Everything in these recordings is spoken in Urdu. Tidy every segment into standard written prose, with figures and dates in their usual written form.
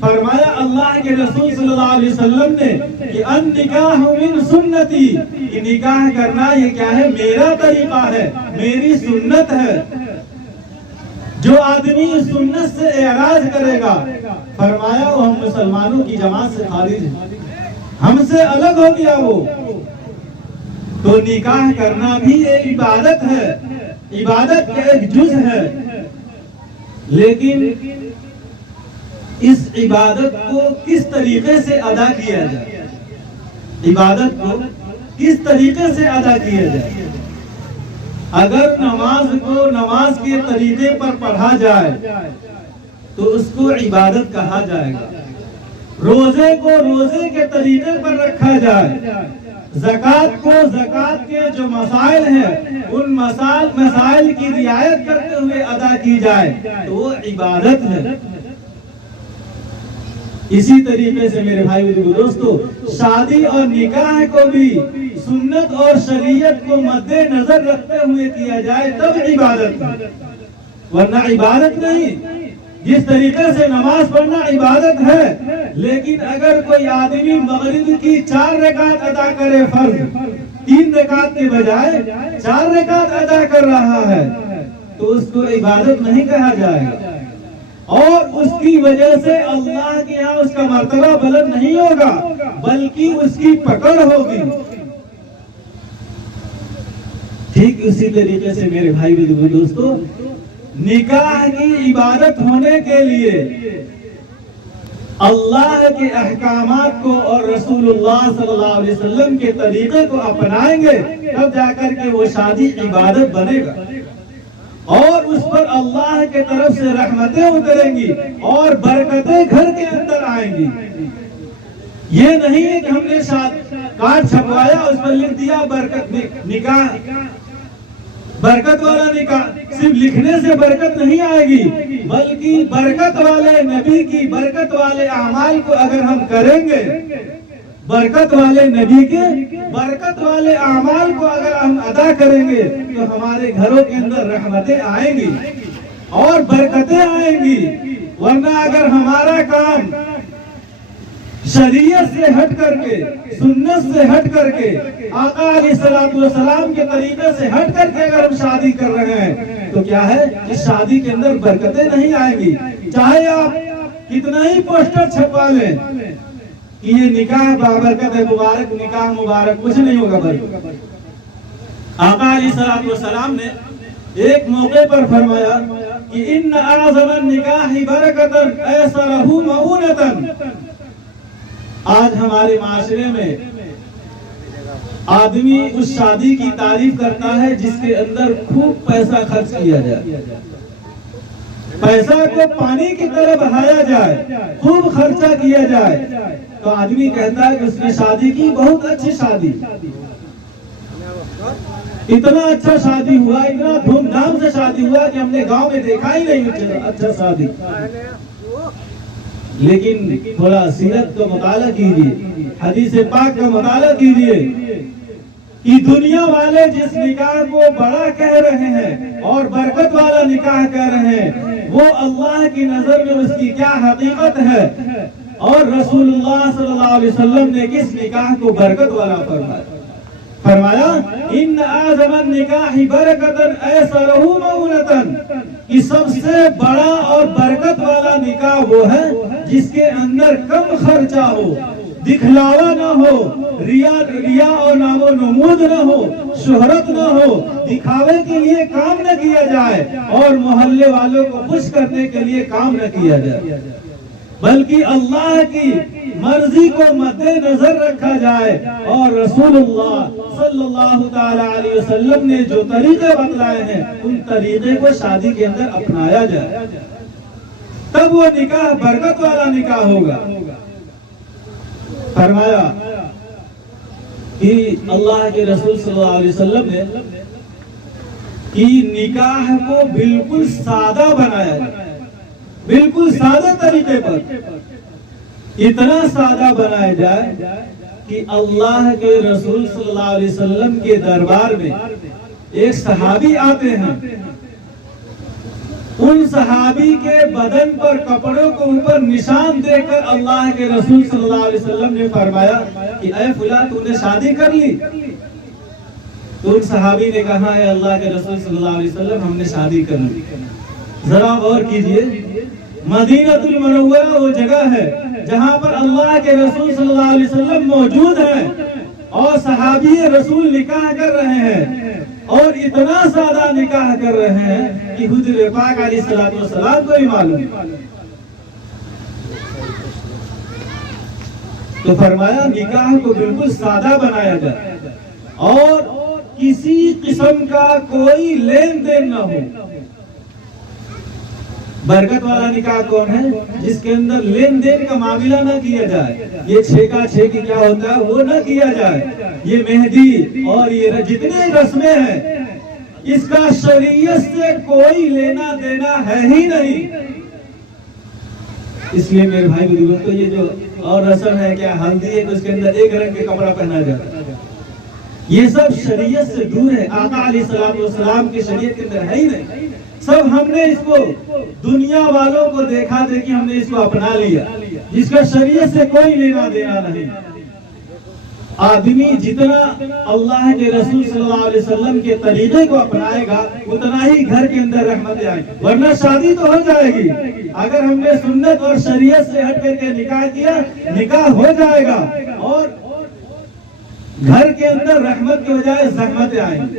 فرمایا اللہ کے رسول صلی اللہ علیہ وسلم نے کہ النکاح من سنتی، کہ نکاح کرنا یہ کیا ہے؟ میرا طریقہ ہے، میری سنت ہے۔ جو آدمی اس سنت سے اعراض کرے گا، فرمایا وہ ہم مسلمانوں کی جماعت سے خارج ہے، ہم سے الگ ہو گیا وہ۔ تو نکاح کرنا بھی ایک عبادت ہے، عبادت کا ایک جز ہے، لیکن اس عبادت کو کس طریقے سے ادا کیا جائے؟ عبادت کو کس طریقے سے ادا کیا جائے؟ اگر نماز کو نماز کے طریقے پر پڑھا جائے تو اس کو عبادت کہا جائے گا، روزے کو روزے کے طریقے پر رکھا جائے، زکوٰۃ کو زکوٰۃ کے جو مسائل ہیں ان مسائل کی رعایت کرتے ہوئے ادا کی جائے تو وہ عبادت ہے۔ اسی طریقے سے میرے بھائی دوستو، شادی اور نکاح کو بھی سنت اور شریعت کو مد نظر رکھتے ہوئے کیا جائے تب عبادت ہے، ورنہ عبادت نہیں۔ جس طریقے سے نماز پڑھنا عبادت ہے، لیکن اگر کوئی آدمی مغرب کی 4 رکعت ادا کرے فرض، 3 رکعت کے بجائے 4 رکعت ادا کر رہا ہے تو اس کو عبادت نہیں کہا جائے گا، اور اس کی وجہ سے اللہ کے یہاں اس کا مرتبہ بلند نہیں ہوگا، بلکہ اس کی پکڑ ہوگی۔ ٹھیک اسی طریقے سے میرے بھائی دوستو، نکاح کی عبادت ہونے کے لیے اللہ کے احکامات کو اور رسول اللہ صلی اللہ علیہ وسلم کے طریقے کو اپنائیں گے تب جا کر کے وہ شادی عبادت بنے گا، اور اس پر اللہ کے طرف سے رحمتیں اتریں گی اور برکتیں گھر کے اندر آئیں گی۔ یہ نہیں ہے کہ ہم نے کارڈ چھپوایا، اس پر لکھ دیا برکت نکاح، برکت والا نکاح، صرف لکھنے سے برکت نہیں آئے گی، بلکہ برکت والے نبی کی برکت والے اعمال کو اگر ہم کریں گے، برکت والے نبی کے برکت والے اعمال کو اگر ہم ادا کریں گے تو ہمارے گھروں کے اندر رحمتیں آئیں گی اور برکتیں آئیں گی۔ ورنہ اگر ہمارا کام شریعت سے ہٹ کر کے، سنت سے ہٹ کر کے، آقا علیہ الصلوۃ والسلام کے طریقے سے ہٹ کر کے اگر ہم شادی کر رہے ہیں تو کیا ہے کہ شادی کے اندر برکتیں نہیں آئیں گی۔ چاہے آپ کتنا ہی پوسٹر چھپوا لیں کہ یہ نکاح بابرکت ہے، مبارک نکاح مبارک، کچھ نہیں ہوگا برکت۔ آقا علیہ الصلوۃ والسلام نے ایک موقع پر فرمایا کہ ان اعظم النکاح برکتا ایسرہ مؤونتا۔ آج ہمارے معاشرے میں آدمی اس شادی کی تعریف کرتا ہے جس کے اندر خوب پیسہ خرچ کیا جائے، پیسہ کو پانی کی طرح بہایا جائے، خوب خرچہ کیا جائے، تو آدمی کہتا ہے کہ اس نے شادی کی، بہت اچھی شادی، اتنا اچھا شادی ہوا، اتنا دھوم دھام سے شادی ہوا کہ ہم نے گاؤں میں دیکھا ہی نہیں اچھا شادی۔ لیکن تھوڑا سیرت کا مطالعہ کیجیے، حدیث پاک کا مطالعہ کیجیے کہ دنیا والے جس نکاح کو بڑا کہہ رہے ہیں اور برکت والا نکاح کہہ رہے ہیں، وہ اللہ کی نظر میں اس کی کیا حقیقت ہے، اور رسول اللہ صلی اللہ علیہ وسلم نے کس نکاح کو برکت والا فرمایا ان اعظم النکاح برکتا ایسرہ مؤونتا، کہ سب سے بڑا اور برکت والا نکاح وہ ہے جس کے اندر کم خرچہ ہو، دکھلاوا نہ ہو، ریا اور نام و نمود نہ ہو، شہرت نہ ہو، دکھاوے کے لیے کام نہ کیا جائے اور محلے والوں کو خوش کرنے کے لیے کام نہ کیا جائے، بلکہ اللہ کی مرضی کو مد نظر رکھا جائے اور رسول اللہ صلی اللہ تعالی علیہ وسلم نے جو طریقے بتلائے ہیں ان طریقے کو شادی کے اندر اپنایا جائے، تب وہ نکاح برکت والا نکاح ہوگا۔ فرمایا کہ اللہ کے رسول صلی اللہ علیہ وسلم نے کہ نکاح کو بالکل سادہ بنایا جائے، بالکل سادہ طریقے پر، اتنا سادہ بنایا جائے کہ اللہ کے رسول صلی اللہ علیہ وسلم کے دربار میں ایک صحابی آتے ہیں، ان صحابی کے بدن پر کپڑوں کو اوپر نشان دے کر اللہ کے رسول صلی اللہ علیہ وسلم نے فرمایا کہ اے فلاں تو نے شادی کر لی؟ تو ان صحابی نے کہا ہے اللہ کے رسول صلی اللہ علیہ وسلم ہم نے شادی کر لی۔ ذرا غور کیجئے، مدینہ المنورہ وہ جگہ ہے جہاں پر اللہ کے رسول صلی اللہ علیہ وسلم موجود ہیں اور صحابی رسول نکاح کر رہے ہیں، اور اتنا سادہ نکاح کر رہے ہیں کہ حضور پاک علیہ السلام کو ہی معلوم۔ تو فرمایا نکاح کو بالکل سادہ بنایا جائے اور کسی قسم کا کوئی لین دین نہ ہو۔ برکت والا نکاح کون ہے؟ جس کے اندر لین دین کا معاملہ نہ کیا جائے، یہ 6 کا 6 کی کیا ہوتا ہے وہ نہ کیا جائے، یہ مہندی اور یہ جتنے رسمیں ہیں اس کا شریعت سے کوئی لینا دینا ہے ہی نہیں۔ اس لیے میرے بھائی بزرگوں، یہ جو اور رسم ہے کیا ہلدی ہے تو اس کے اندر ایک رنگ کے کپڑا پہنا جاتا ہے، یہ سب شریعت سے دور ہے، آقا علیہ السلام کی شریعت کے اندر ہے ہی نہیں۔ سب ہم نے اس کو دنیا والوں کو دیکھا دیکھی ہم نے اس کو اپنا لیا، جس کا شریعت سے کوئی لینا دینا نہیں۔ آدمی جتنا اللہ کے رسول صلی اللہ علیہ وسلم کے طریقے کو اپنائے گا اتنا ہی گھر کے اندر رحمتیں آئیں گی، ورنہ شادی تو ہو جائے گی، اگر ہم نے سنت اور شریعت سے ہٹ کر کے نکاح کیا نکاح ہو جائے گا اور گھر کے اندر رحمت کے بجائے زحمتیں آئیں گی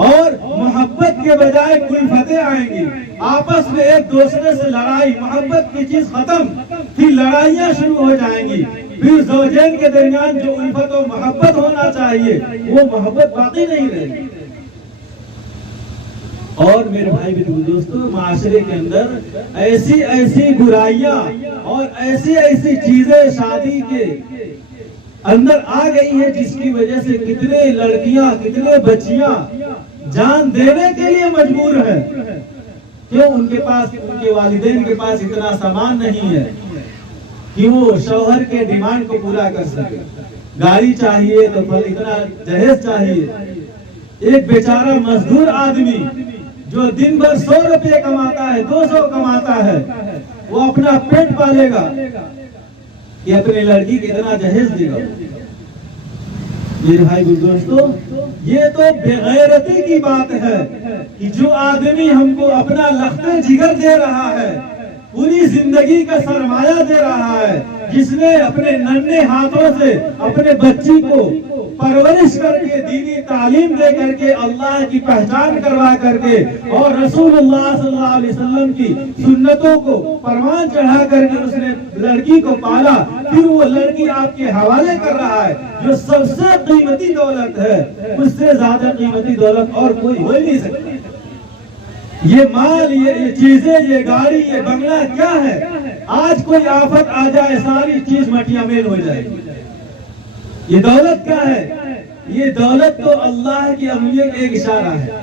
اور محبت کے بجائے کلفتیں آئیں گی، آپس میں ایک دوسرے سے لڑائی، محبت کی چیز ختم، پھر لڑائیاں شروع ہو جائیں گی، پھر زوجین کے درمیان جو الفت و محبت ہونا چاہیے وہ محبت باقی نہیں رہے گی۔ اور میرے بھائی دوستو، معاشرے کے اندر ایسی ایسی برائیاں اور ایسی ایسی چیزیں شادی کے اندر آ گئی ہیں جس کی وجہ سے کتنے لڑکیاں کتنے بچیاں جان دینے کے لیے مجبور ہیں۔ کیوں؟ ان کے پاس، ان کے والدین کے پاس اتنا سامان نہیں ہے کہ وہ شوہر کے ڈیمانڈ کو پورا کر سکے، گاڑی چاہیے تو اتنا جہیز چاہیے۔ ایک بیچارہ مزدور آدمی جو دن بھر 100 روپے کماتا ہے 200 کماتا ہے، وہ اپنا پیٹ پالے گا کہ اپنی لڑکی کتنا جہیز دے گا؟ میرے بھائی دوستو، یہ تو بے غیرتی کی بات ہے کہ جو آدمی ہم کو اپنا لخت جگر دے رہا ہے، پوری زندگی کا سرمایہ دے رہا ہے، جس نے اپنے ننھے ہاتھوں سے اپنے بچی کو پرورش کر کے دینی تعلیم دے کر کے اللہ کی پہچان کروا کر کے اور رسول اللہ صلی اللہ علیہ وسلم کی سنتوں کو پروان چڑھا کر کے اس نے لڑکی کو پالا، پھر وہ لڑکی آپ کے حوالے کر رہا ہے جو سب سے قیمتی دولت ہے، اس سے زیادہ قیمتی دولت اور کوئی ہو ہی نہیں سکتی۔ یہ مال، یہ چیزیں، یہ گاڑی، یہ بنگلہ کیا ہے؟ آج کوئی آفت آ جائے ساری چیز مٹیاں میل ہو جائے گی۔ یہ دولت کیا ہے؟ یہ دولت تو اللہ کی عملیت ایک اشارہ ہے۔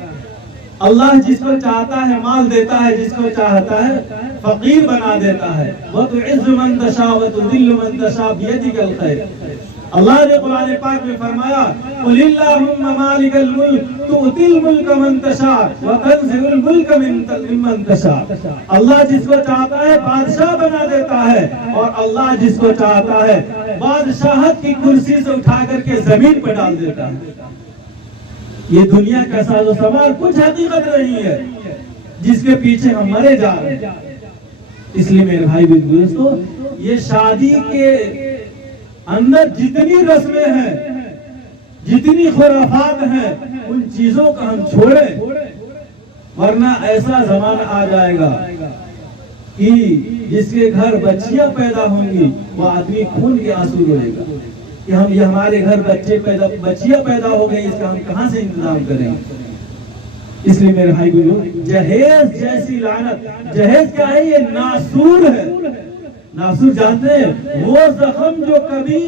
اللہ جس کو چاہتا ہے مال دیتا ہے، جس کو چاہتا ہے فقیر بنا دیتا ہے۔ وَتُعِزُّ مَن تَشَاءُ وَتُذِلُّ مَن تَشَاءُ بِيَدِكَ الْخَيْرُ۔ اللہ نے قرآن پاک میں فرمایا قُلِ اللَّهُمَّ مَالِكَ الْمُلْكِ تُؤْتِي الْمُلْكَ مَن تَشَاءُ وَتَنزِعُ الْمُلْكَ مِمَّن تَشَاءُ۔ اللہ جس کو چاہتا ہے بادشاہ بنا دیتا ہے اور اللہ جس کو چاہتا ہے بادشاہت کی کرسی سے اٹھا کر کے زمین پر ڈال دیتا ہے۔ یہ دنیا کا ساز و سامان کچھ حقیقت نہیں ہے جس کے پیچھے ہم مرے جا رہے ہیں۔ اس لیے میرے بھائی دوستو، یہ شادی کے اندر جتنی رسمیں ہیں، جتنی خرافات ہیں، ان چیزوں کا ہم چھوڑیں، ورنہ ایسا زمانہ آ جائے گا کہ جس کے گھر بچیاں پیدا ہوں گی وہ آدمی خون کے آنسو روئے گا کہ یہ ہمارے گھر بچیاں پیدا ہو گئی، اس کا ہم کہاں سے انتظام کریں گے؟ اس لیے میرے بھائی بھائیو، جہیز جیسی لعنت، جہیز کیا ہے؟ یہ ناسور ہے۔ ناسور جانتے ہیں؟ وہ زخم جو کبھی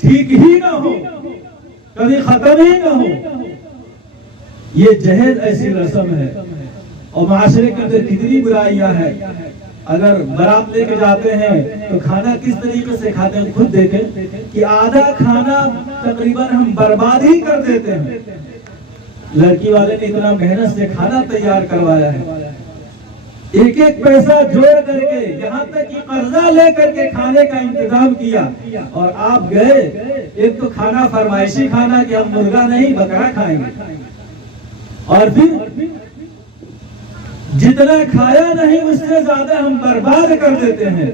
ٹھیک ہی نہ ہو، کبھی ختم ہی نہ ہو، یہ جہیز ایسی رسم ہے۔ اور معاشرے کے اندر کتنی برائیاں ہیں۔ اگر برات لے کے جاتے ہیں تو کھانا کس طریقے سے کھاتے ہیں خود دیکھیں کہ آدھا کھانا تقریباً ہم برباد ہی کر دیتے ہیں۔ لڑکی والے نے اتنا محنت سے کھانا تیار کروایا ہے، ایک ایک پیسہ جوڑ کر کے یہاں تک کہ قرضہ لے کر کے کھانے کا انتظام کیا، اور آپ گئے ایک تو کھانا فرمائشی کھانا کہ ہم مرغا نہیں بکرا کھائیں گے، اور پھر جتنا کھایا نہیں اس سے زیادہ ہم برباد کر دیتے ہیں۔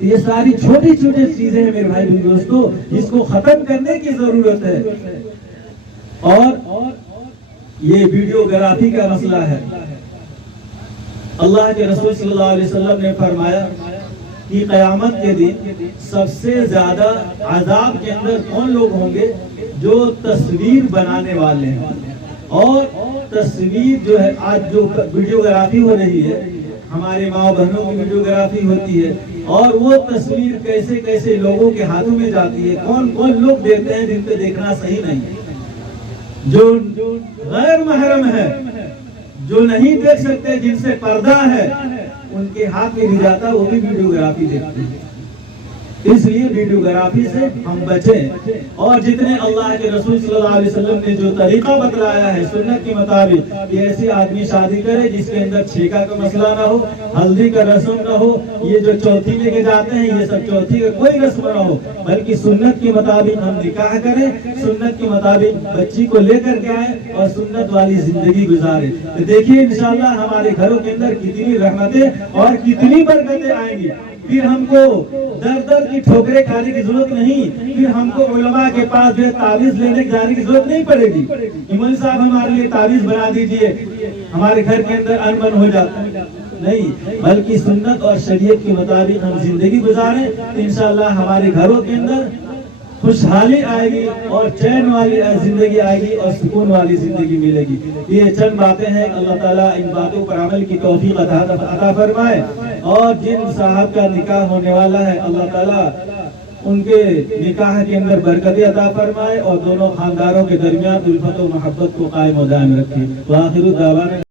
یہ ساری چھوٹی چھوٹی چیزیں ہیں میرے بھائی دوستو، جس کو ختم کرنے کی ضرورت ہے۔ اور یہ ویڈیوگرافی کا مسئلہ ہے۔ اللہ کے رسول صلی اللہ علیہ وسلم نے فرمایا کہ قیامت کے دن سب سے زیادہ عذاب کے اندر کون لوگ ہوں گے؟ جو تصویر بنانے والے ہیں۔ اور تصویر جو ہے، آج جو ویڈیوگرافی ہو رہی ہے، ہمارے ماں بہنوں کی ویڈیوگرافی ہوتی ہے، اور وہ تصویر کیسے کیسے لوگوں کے ہاتھوں میں جاتی ہے، کون کون لوگ دیکھتے ہیں جن پہ دیکھنا صحیح نہیں ہے، جو غیر محرم ہے، جو نہیں دیکھ سکتے، جن سے پردہ ہے، ان کے ہاتھ میں بھی جاتا، وہ بھی ویڈیوگرافی دیکھتے ہیں۔ اس لیے ویڈیوگرافی سے ہم بچیں، اور جتنے اللہ کے رسول صلی اللہ علیہ وسلم نے جو طریقہ بتلایا ہے سنت کے مطابق، کہ ایسے آدمی شادی کرے جس کے اندر چھیکا کا مسئلہ نہ ہو، ہلدی کا رسم نہ ہو، یہ جو چوتھی لے کے جاتے ہیں یہ سب چوتھی کا کوئی رسم نہ ہو، بلکہ سنت کے مطابق ہم نکاح کریں، سنت کے مطابق بچی کو لے کر کے آئیں اور سنت والی زندگی گزاریں۔ تو دیکھیے انشاءاللہ ہمارے گھروں کے اندر کتنی رحمتیں اور کتنی برکتیں آئیں گی۔ پھر ہم کو در در کی ٹھوکریں کھانے کی ضرورت نہیں، پھر ہم کو علماء کے پاس جو ہے تعویذ لینے جانے کی ضرورت نہیں پڑے گی کہ مولوی صاحب ہمارے لیے تعویذ بنا دیجئے، ہمارے گھر کے اندر امن ہو جاتا ہے، نہیں، بلکہ سنت اور شریعت کے مطابق ہم زندگی گزاریں تو انشاءاللہ ہمارے گھروں کے اندر خوشحالی آئے گی، اور چین والی زندگی آئے گی، اور سکون والی زندگی ملے گی۔ یہ چند باتیں ہیں، اللہ تعالیٰ ان باتوں پر عمل کی توفیق عطا فرمائے، اور جن صاحب کا نکاح ہونے والا ہے اللہ تعالیٰ ان کے نکاح کے اندر برکت عطا فرمائے، اور دونوں خاندانوں کے درمیان الفت و محبت کو قائم و دائم رکھے۔ وآخر دعوانا